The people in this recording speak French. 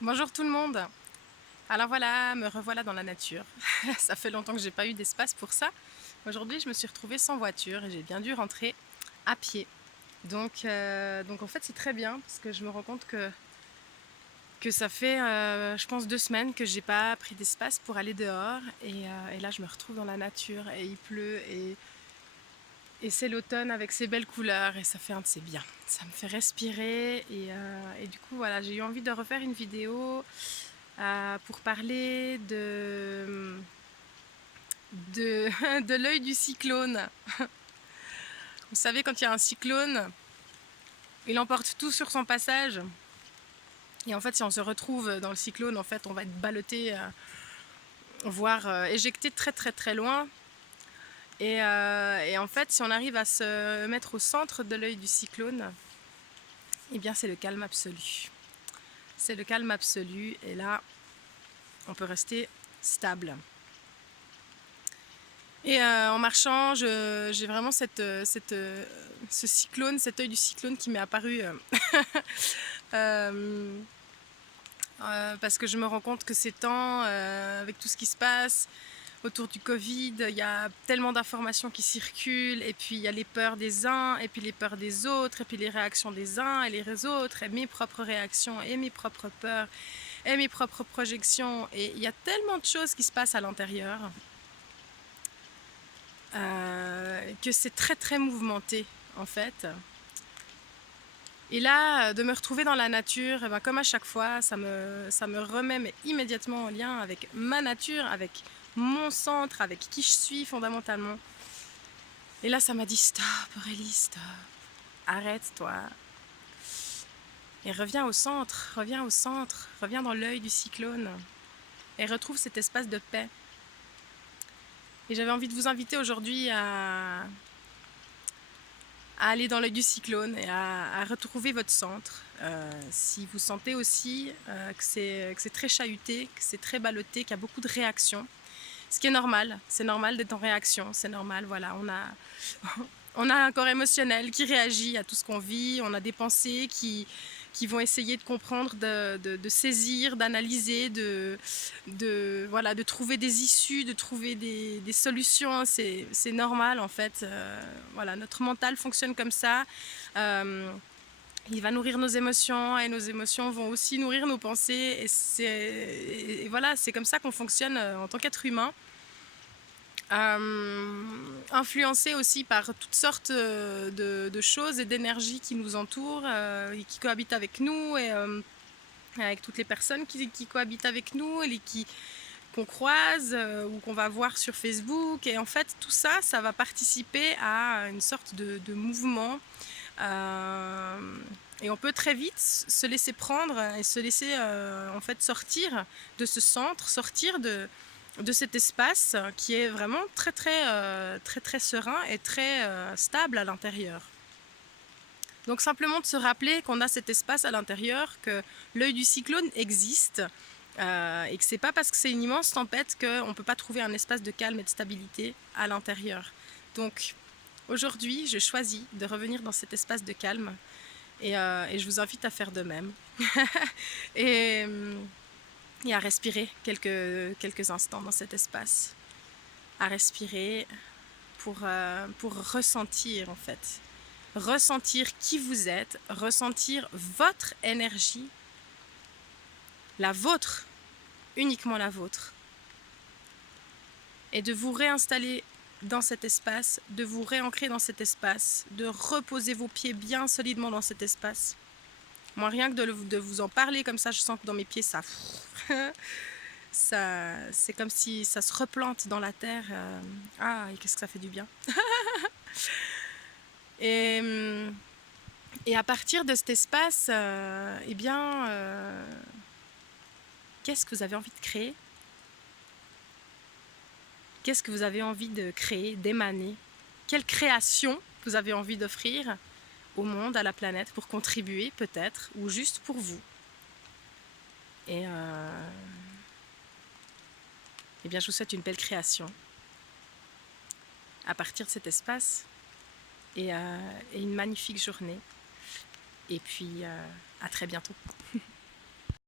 Bonjour tout le monde. Alors voilà, me revoilà dans la nature. Ça fait longtemps que j'ai pas eu d'espace pour ça. Aujourd'hui, je me suis retrouvée sans voiture et j'ai bien dû rentrer à pied. Donc en fait, c'est très bien parce que je me rends compte que ça fait, je pense, 2 semaines que j'ai pas pris d'espace pour aller dehors. Et là, je me retrouve dans la nature et il pleut et c'est l'automne avec ses belles couleurs et ça fait un de ses biens. Ça me fait respirer et du coup, voilà, j'ai eu envie de refaire une vidéo pour parler de l'œil du cyclone. Vous savez, quand il y a un cyclone, il emporte tout sur son passage. Et en fait, si on se retrouve dans le cyclone, en fait, on va être ballotté, voire éjecté très très très loin. Et en fait, si on arrive à se mettre au centre de l'œil du cyclone, eh bien, c'est le calme absolu. C'est le calme absolu. Et là, on peut rester stable. Et en marchant, j'ai vraiment ce cyclone, cet œil du cyclone qui m'est apparu euh, parce que je me rends compte que ces temps, avec tout ce qui se passe autour du Covid, il y a tellement d'informations qui circulent, et puis il y a les peurs des uns, et puis les peurs des autres, et puis les réactions des uns et les autres, et mes propres réactions, et mes propres peurs, et mes propres projections. Et il y a tellement de choses qui se passent à l'intérieur. Que c'est très très mouvementé en fait. Et là, de me retrouver dans la nature, et ben, comme à chaque fois, ça me remet mais immédiatement en lien avec ma nature, avec mon centre, avec qui je suis fondamentalement. Et là, ça m'a dit stop, Aurélie, stop, arrête-toi. Et reviens au centre, reviens dans l'œil du cyclone et retrouve cet espace de paix. Et j'avais envie de vous inviter aujourd'hui à aller dans l'œil du cyclone et à retrouver votre centre. Si vous sentez aussi que c'est très chahuté, que c'est très ballotté, qu'il y a beaucoup de réactions, ce qui est normal, c'est normal d'être en réaction, c'est normal, voilà, on a un corps émotionnel qui réagit à tout ce qu'on vit, on a des pensées qui vont essayer de comprendre, de saisir, d'analyser, voilà, de trouver des issues, de trouver des solutions. C'est normal en fait. Voilà, notre mental fonctionne comme ça. Il va nourrir nos émotions et nos émotions vont aussi nourrir nos pensées. Et voilà, c'est comme ça qu'on fonctionne en tant qu'être humain. Influencé aussi par toutes sortes de choses et d'énergies qui nous entourent et qui cohabitent avec nous, et avec toutes les personnes qui cohabitent avec nous et qu'on croise ou qu'on va voir sur Facebook. Et en fait, tout ça, ça va participer à une sorte de mouvement. Et on peut très vite se laisser prendre et se laisser en fait sortir de ce centre, sortir de cet espace qui est vraiment très très serein et très stable à l'intérieur. Donc simplement de se rappeler qu'on a cet espace à l'intérieur, que l'œil du cyclone existe, et que c'est pas parce que c'est une immense tempête qu'on ne peut pas trouver un espace de calme et de stabilité à l'intérieur. Donc aujourd'hui, je choisis de revenir dans cet espace de calme, et je vous invite à faire de même. et, et à respirer quelques instants dans cet espace. À respirer pour ressentir en fait. Ressentir qui vous êtes, ressentir votre énergie, la vôtre, uniquement la vôtre. Et de vous réinstaller dans cet espace, de vous réancrer dans cet espace, de reposer vos pieds bien solidement dans cet espace. Moi, rien que de vous en parler comme ça, je sens que dans mes pieds, ça c'est comme si ça se replante dans la terre. Et qu'est-ce que ça fait du bien. et, et à partir de cet espace, qu'est-ce que vous avez envie de créer? Qu'est-ce que vous avez envie de créer, d'émaner? Quelle création vous avez envie d'offrir au monde, à la planète, pour contribuer peut-être, ou juste pour vous? Et bien, je vous souhaite une belle création à partir de cet espace, et une magnifique journée. Et puis, à très bientôt.